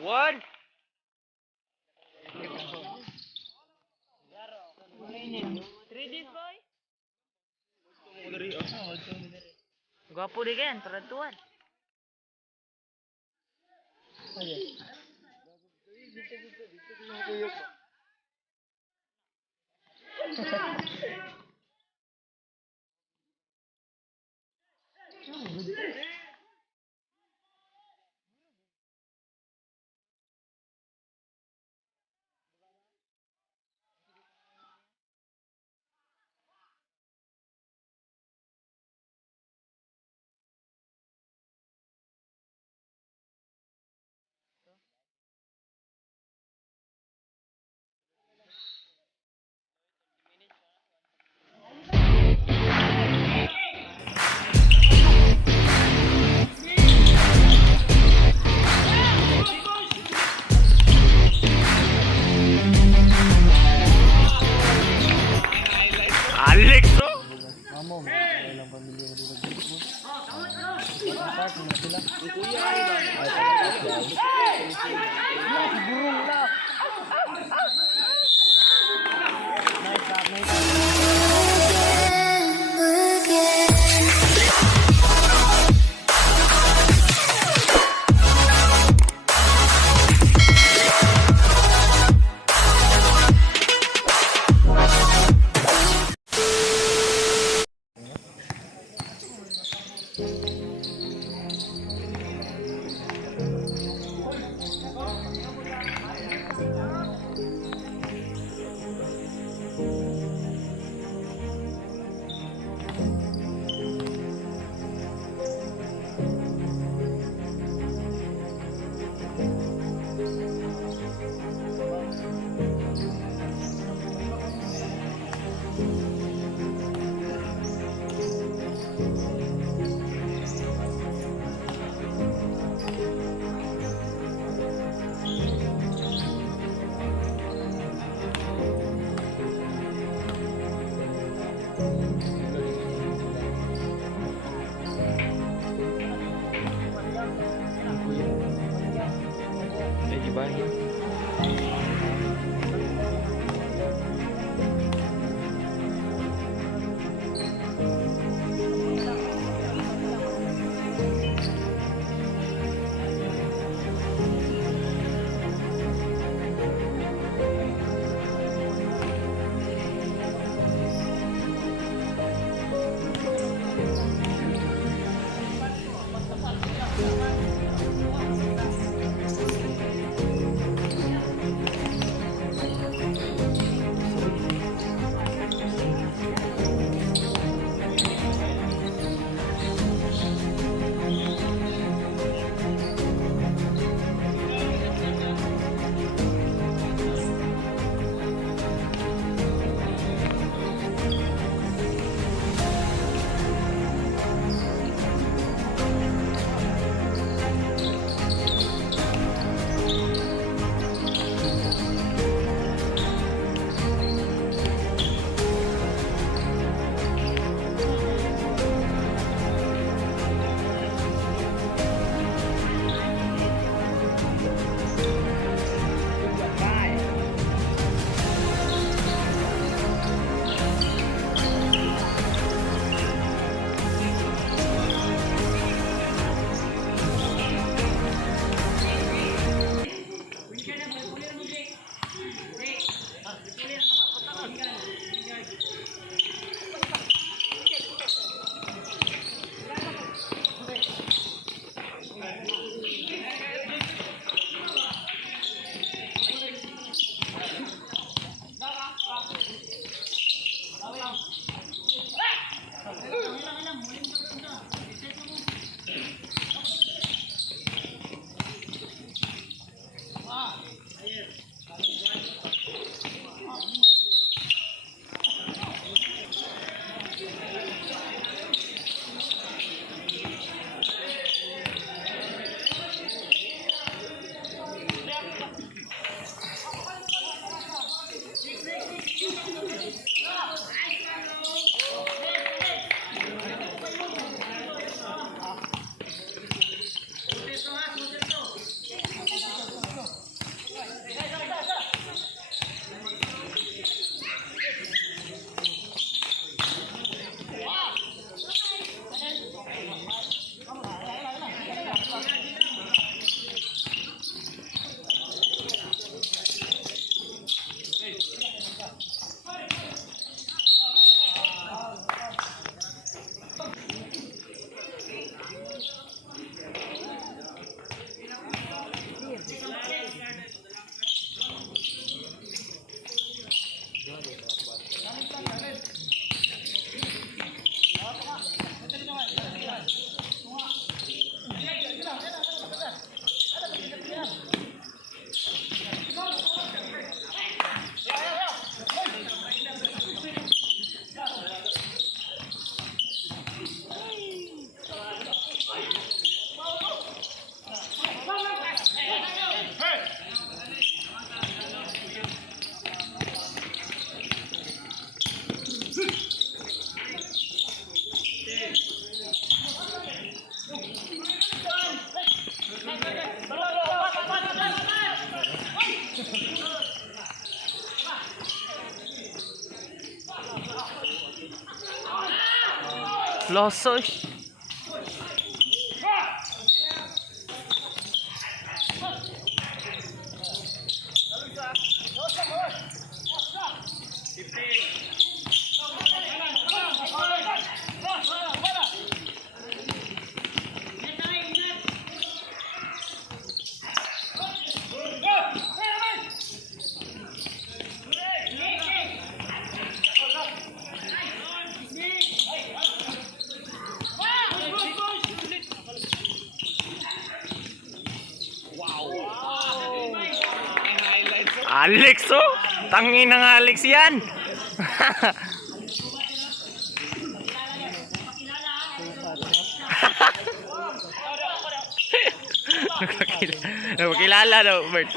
One. Gwapo di kan, peratuan. Alex bro. Mamo, ilang pamilya mo dito dito. Start mo sila. Siguro na. Lagi banyak. Losoy. Alex, oh! Tangin ng Alex yan! Nakakilala daw, Bert.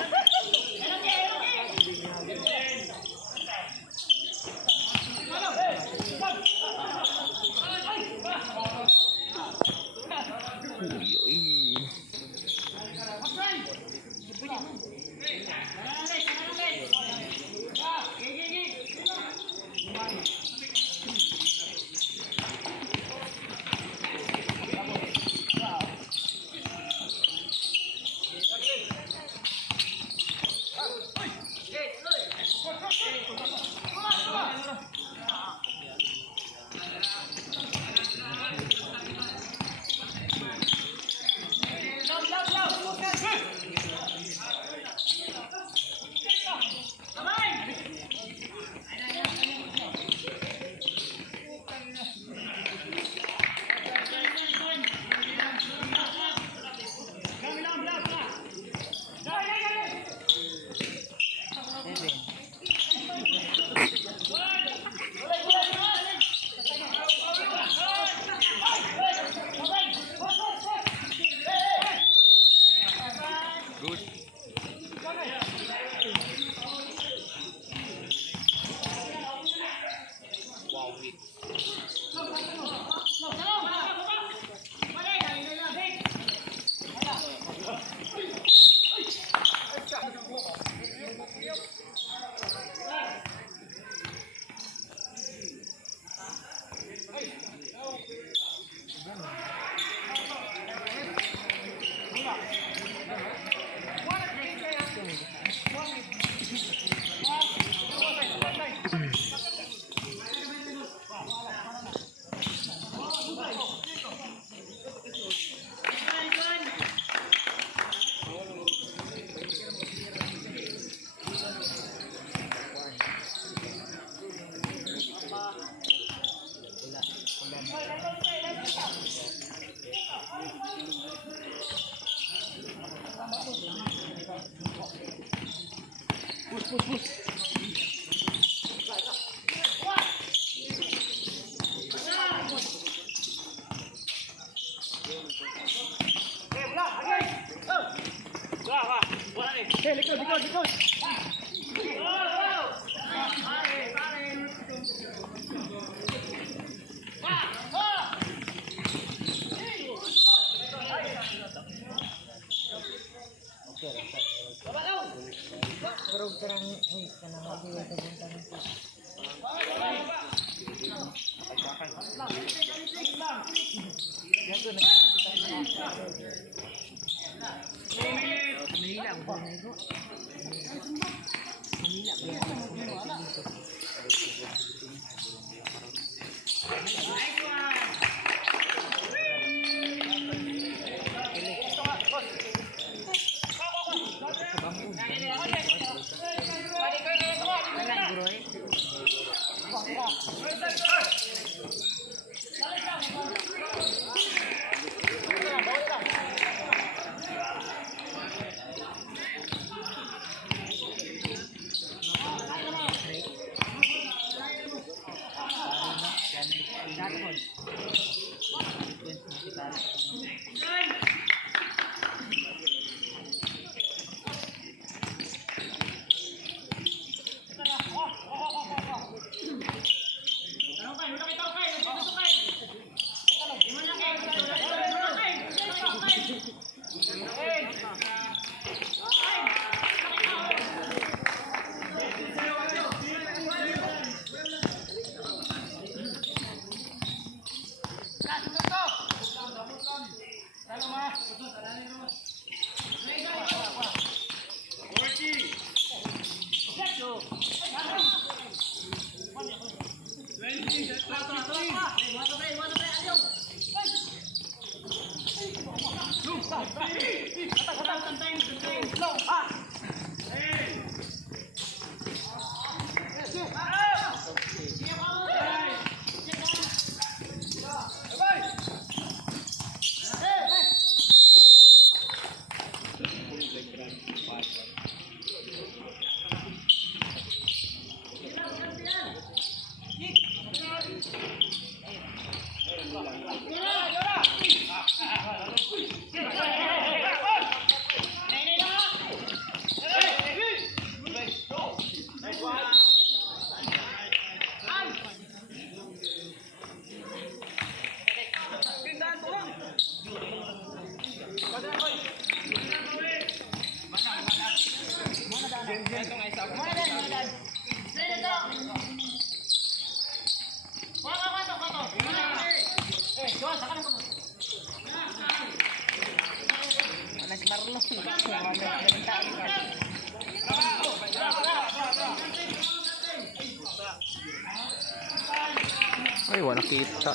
Ay, wala nakita.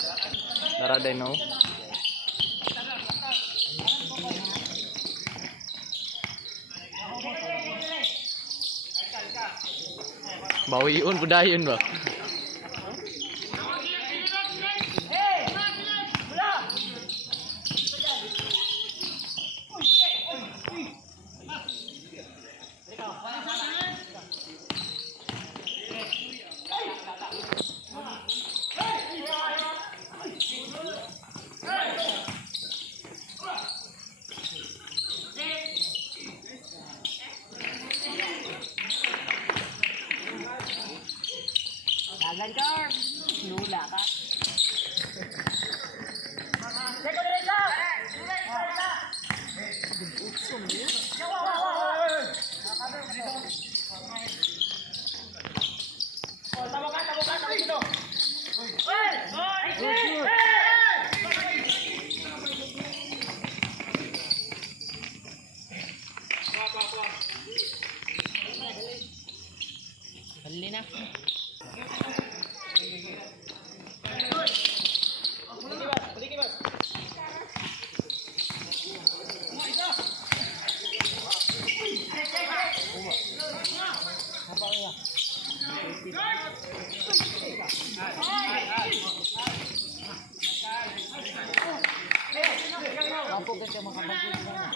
Naraday no. Bawiun budayon ba? Dagan ka, lula ka. Hali na. Ako kasi makabagod na.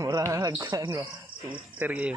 Mura na nagkuhan ba? Shooter game.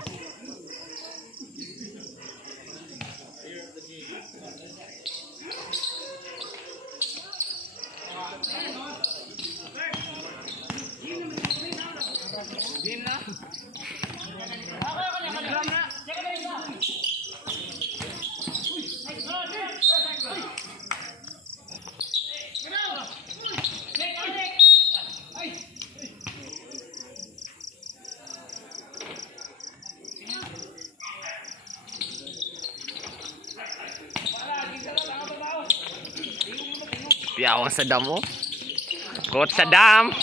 Piyawang sa damo. Kot sa dam.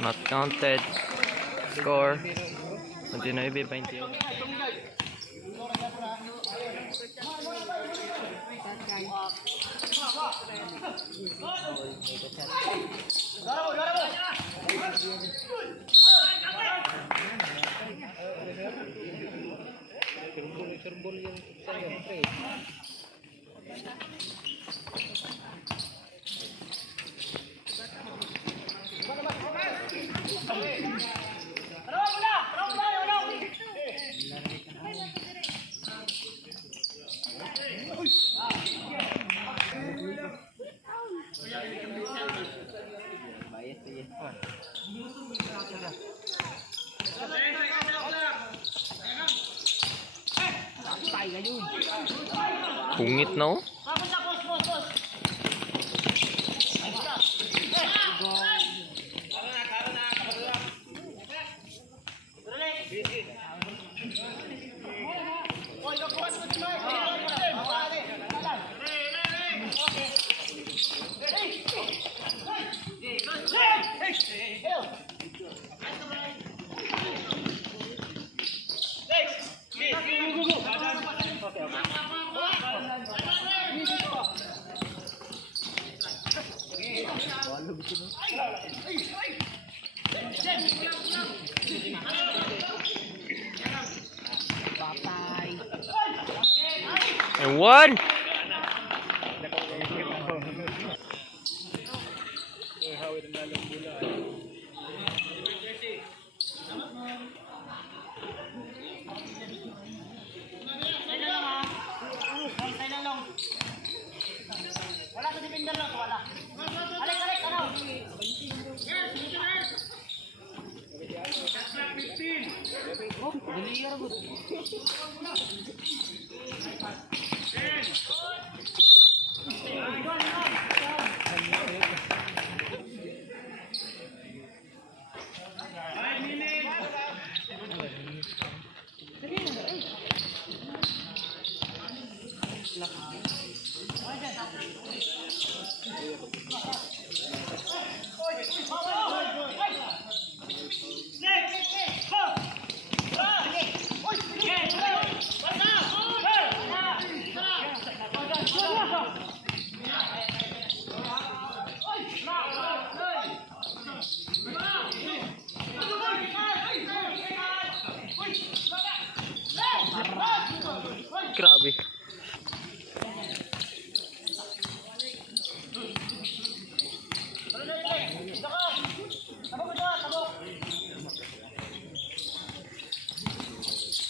Not counted. Score 29-21. Kerbol yang saya, pre. Pungit no? And one. Grabe.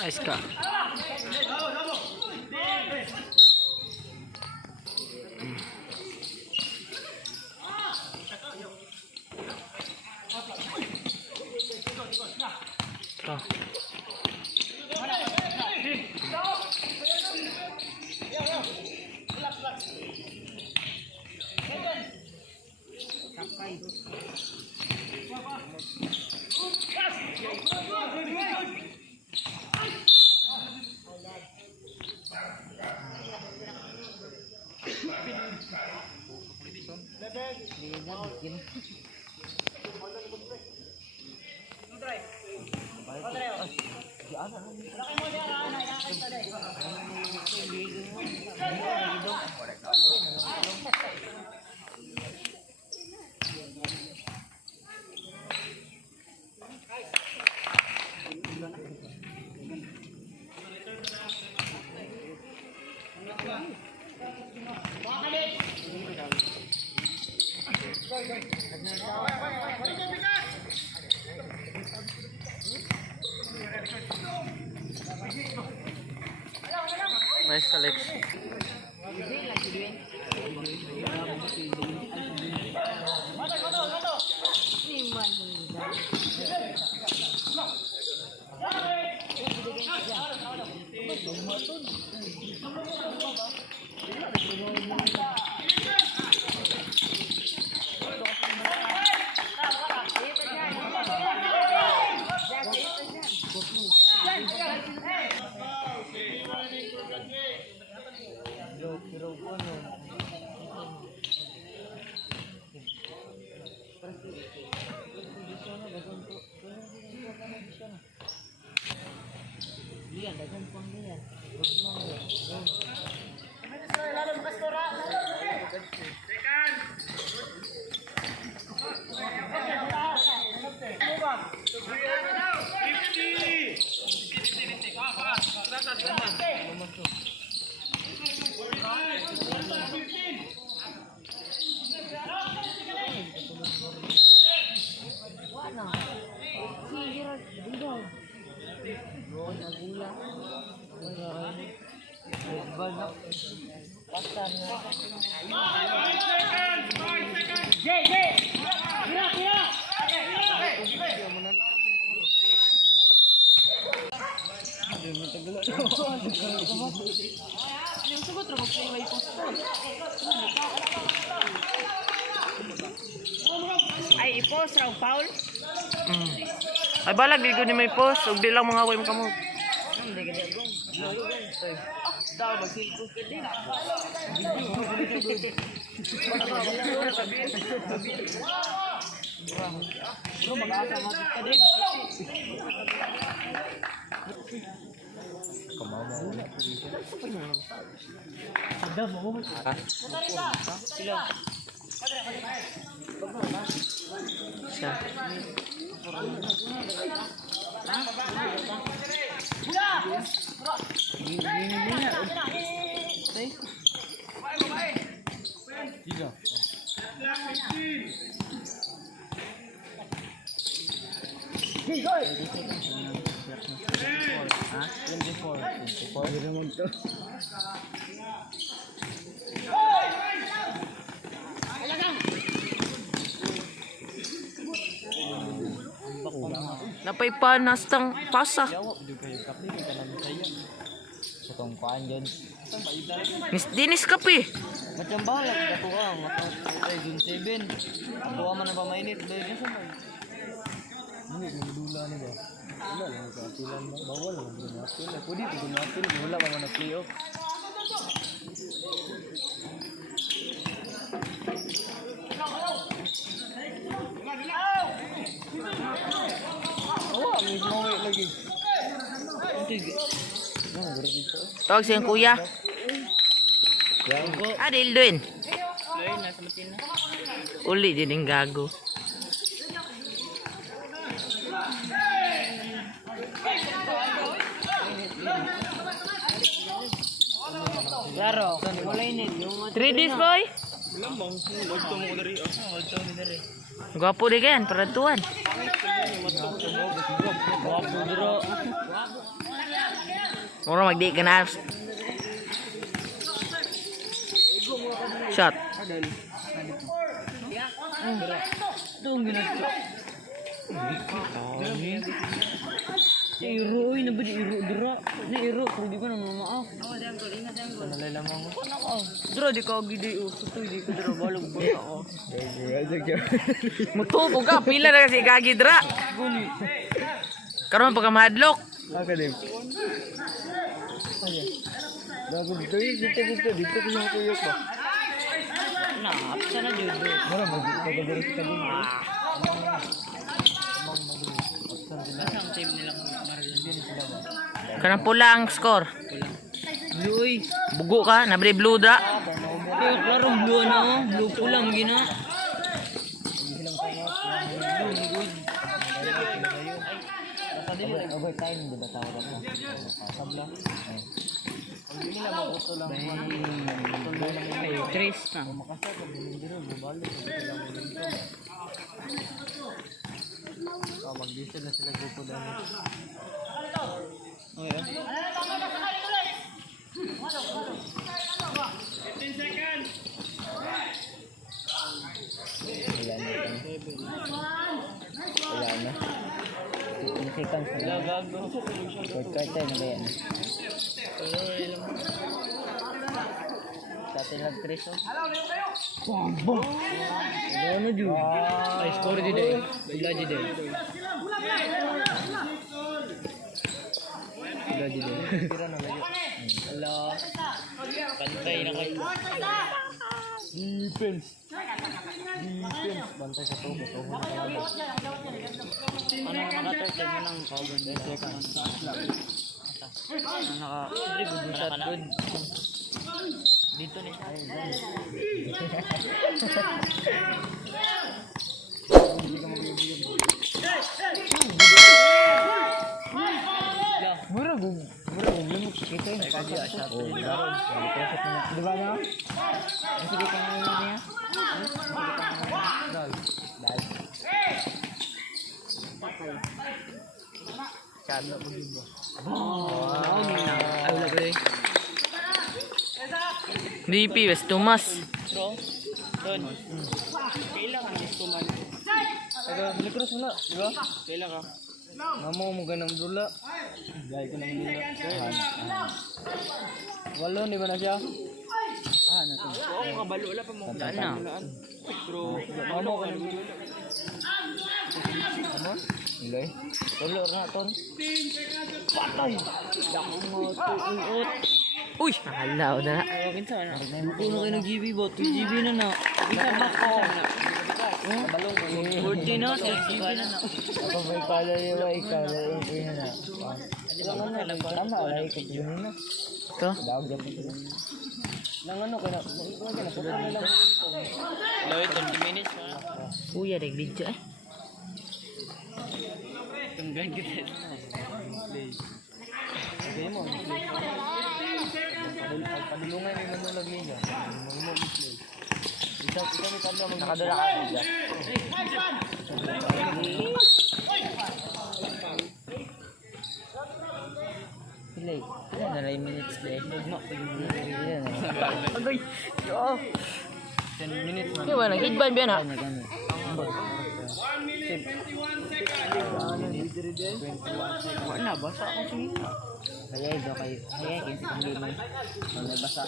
Ayos ka. Nice, Alex. Ay, ipos raw, Paul. Ay balag di ko ni may post, ug di lang mga way mo kamo. Hindi ka dyan, gong. Daw, magsilpos ka din. Bro, mag-asa matik ka din. Siya. Napay panas tang pasa. Itong kuan dyan. Miss Dinis kape. Macam balak ako ang ay June 7. Tuwa man na ba mainit dahil sa may. Hindi magdula na ba? Wala lang sa atilan ba? Bawal lang din natin. Pwede ko natin wala pa man na playoff. Oh, mismo lagi. Tawag siyang kuya. Adil doon. Uli din yung gago. Klaro, wala init. 3 days boy. Gwapo di kan, peratuan. Mura magdi ka na. Shot. Itong ginagawa. Iro, na ba di iro dira? Na iro, pero di ko na mamaak. Nalay lamang ko. Dira, di ka gidi o. Sutoy, di ko dira balog ba ako. Mutupo ka, pila na kasi kagidra. Karon pagka madlock. Akadim. Bago dito dito ko yung kuyok ba. Na, apsa na dito. Mura magagalit ka din. Masang team nilang Marilyn din sila ba? Kanang pula ang score. Blue, Bugo ka, nabri blue dra. pero klaro blue na oh. Blue pulang gina. Overtime, di ba tawag ako? Tabla. nila mabuto lang. Ay, Tris na. Makasar ka bilindiro, bubalik ka sila mo dito. Mag-diesel na sila grupo dahil. Okay. Wala na. Significant na. Gago. Shortcut tayo na ba yan? Sa atin lang Chris, oh. Boom! Ano dyan? Ay, score di day. Bila di day. Bila di day. Tira na lagi. Hello. Pantay na kayo. Defense! Defense! Bantay sa tubo. Ano naka-30 mo ng cover? 10 seconds. Ano naka-shot good? Dito ni siya. Murag lumok kita yun. Di ba na? Sige ka nga yun niya. Dal. Kano mo din ba? Ay, wala ba eh. DP, West Tomas. Bro, Don. Kailangan gusto man. Likros mo na, di ba? Kailangan ka. Mamo mo ganang dula. Gaya ko ng dula. Walo, di ba na siya? Oo, kabalo. Wala pa mo. Daan na. Pero, Mamo ka ng dula. Ano? Ilay? Tulo na ton. Patay! dako mo tuot. Uy! Nakalaw na. Kinsa na. Puno kayo ng GB bot. 2 GB na na. Kinsa na ko. Balong ko. 40 na. 6 GB na na. Ako may kala yung ay kala yung kuya na. Tama, alay ko yun na. Ito? Dawag dyan po sila. Nang ano ka na, sulod na lang. Lloyd, 20 minutes na. Kuya, nag-video eh. Tunggan kita. Sige mo. Padulungan may manulag niya. Mga play. Ikaw may tanda mo. Nakadala ka niya. Pilay. Ano na 9 minutes day. No. Agay! Yo! 10 minutes man. Kaya wala, higban ba na? Wala, basa ako siya. Hayay daw kayo. Hayay kayo sa pangli mo. May basa.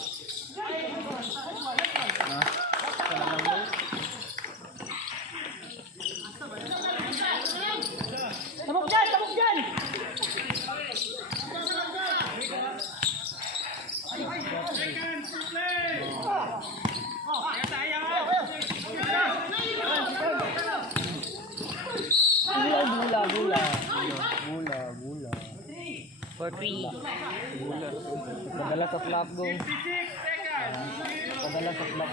Tabok dyan! Tabok dyan! Bula. For free. Bula. Padala sa flap go. Padala sa flap.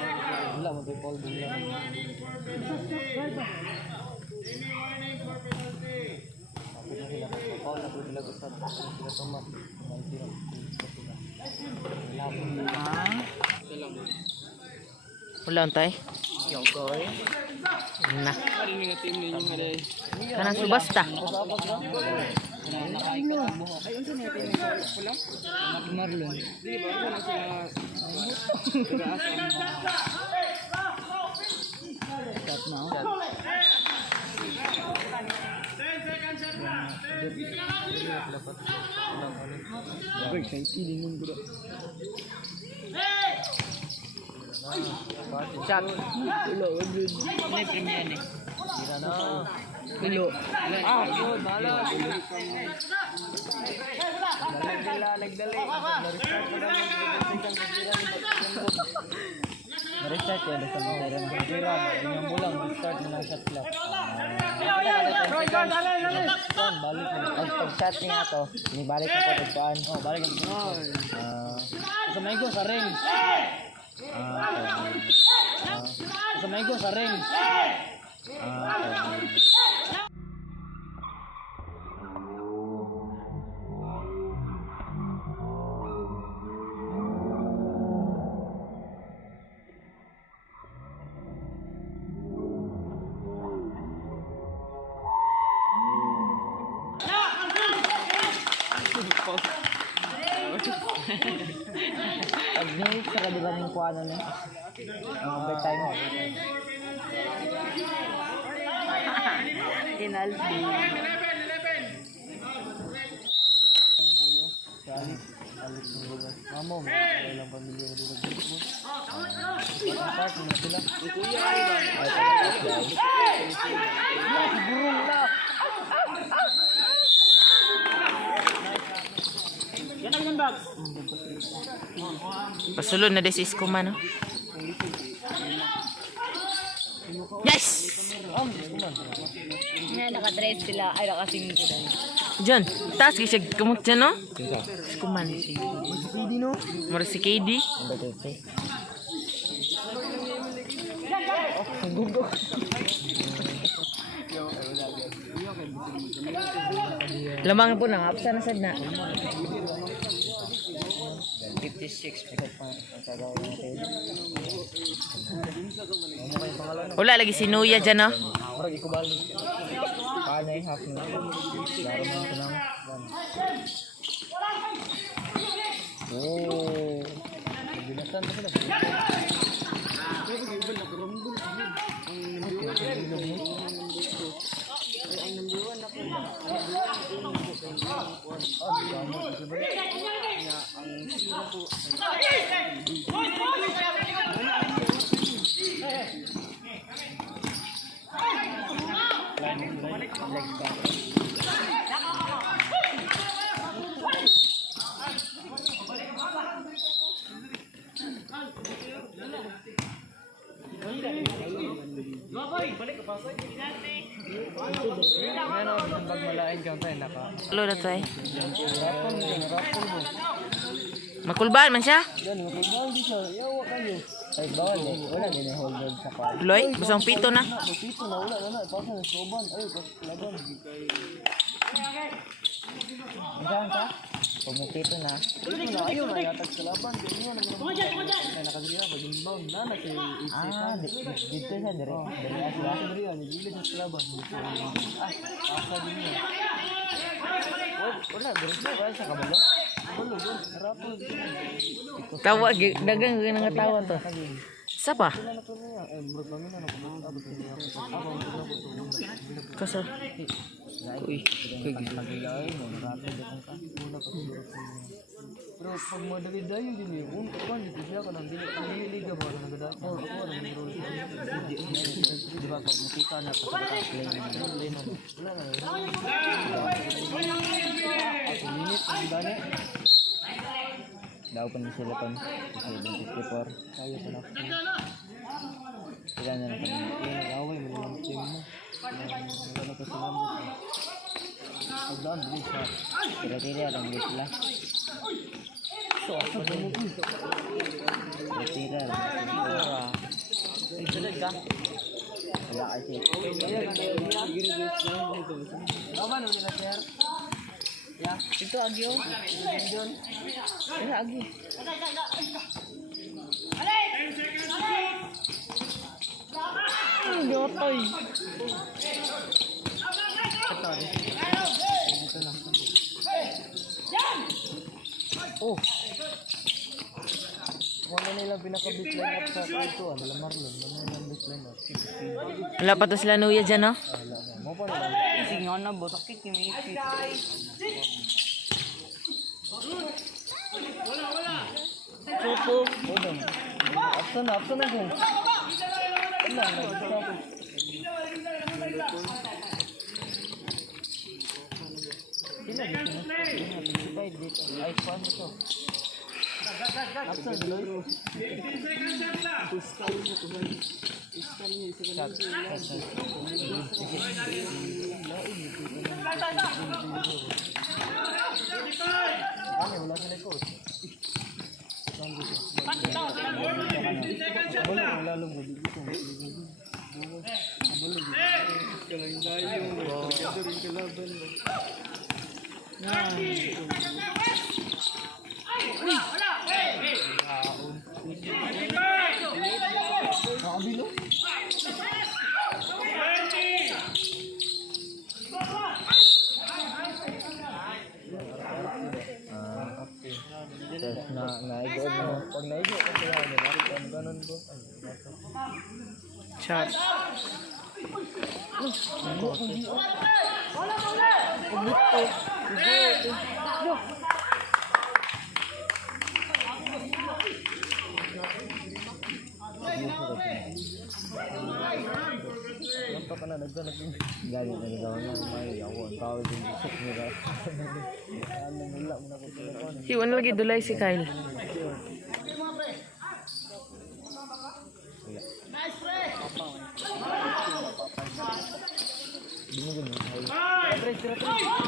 Bula mo tayo Paul Bula. Kapit na sila. Paul na po sila gustad. Sila tomat. Wala antay? Yung goy. Na. Kanang subasta. Marlon. Shot na. Break sa itilingin ko. Shot. Ulo, good. May premium eh. Tira na. Ulo. Ah, good. Bahala. Nagdala. Na-restart yun sa mga tira. Yung bulang, restart mo ng shot clock. Balik mo. Pag-shot niya to, balik mo po pagkaan. Oh, balik mo. Sa may go sa ring. Sa may go sa ring. Pag minutes sa kadiba ng kuano na. Ang overtime. Penalty. Alis ng lugar. Mamo, may ilang pamilya na dito nag-football. Start na sila. Kuya ay ba? Siguro na. Yan ang bag. Pasulod na desis ko man. Yes! Naka-dress sila. Ay, naka-sing sila. Diyan, taas kasi kumot dyan, no? Kuman. KD no? Mara si KD. Lamang po nang apsa na sad na. 56 pikat pa ang tagaw natin. Wala lagi si Nuya dyan, no? Orag ikubali. Paano yung half na? Laro mo ito ng oh. Binasan pa sila. Ano ang pagmalain ka tayo naka. Lo na to eh. Rapol mo. Makulbaan man siya. Yan, makibawal di siya. Yawa kayo. Ay, bawal eh. Wala din yung hold on sa kwan. Loy, busang pito na. Pito na, wala na. Ipasa na soban. Ay, laban. Saan ka? Pag may pito na. Pito na, ayaw na. Yatag sa laban. Ganyan naman. Kaya nakagaya, pag inbound na na kay dito siya, dire. Dire asla. Dire yan, dili sa laban. Asa din yun. Wala, dire siya. Wala sa kabalo. Kabalo, rapol. Tawa, dagang nga tawa to. Sa pa? Kaso? Uy, pero pag madali dayo din yun, kung dito siya ka nang liga ba ka nagdaan? Oo, ako nang nirol. Di ba pag makita na pa sa play na wala na. Ako minute, ang dani. Daw pa ni sila pan. 54. Tayo pa na. Sila na lang. Yung nag-away mo lang team mo. Wala pa sila mo. Pagdaan, bilis ha. Tira-tira, lang bilis sila. So, asa ba mo po? Tira-tira, lang bilis sila. Ay, sunod ka? Wala kasi. Naman, ano nila sir? Ya, itu agi oh. Ini agi. Yotoy. Oh. Wala nilang pinaka-big line up sa kanto, wala Marlon, wala nilang big line up. Wala pa to sila Nuya dyan, no? Wala na. Mo pa na. Sige nga na, botak kikimikit. Soto. Hold on. Absan na kung. Wala na. Sila dito na. Divide dito. Ay, paano ito? Absan dito. Wala sa likod. Tapos na Pag naigo ko kaya ano ganon ko. Shot. Lampa ka na nagganap yun. Galit na nagawa na. May ako ang tawag yung isip nila. Ano nila mo na ko telephone. Hiwan lagi dulay si Kyle. Binigyan mo.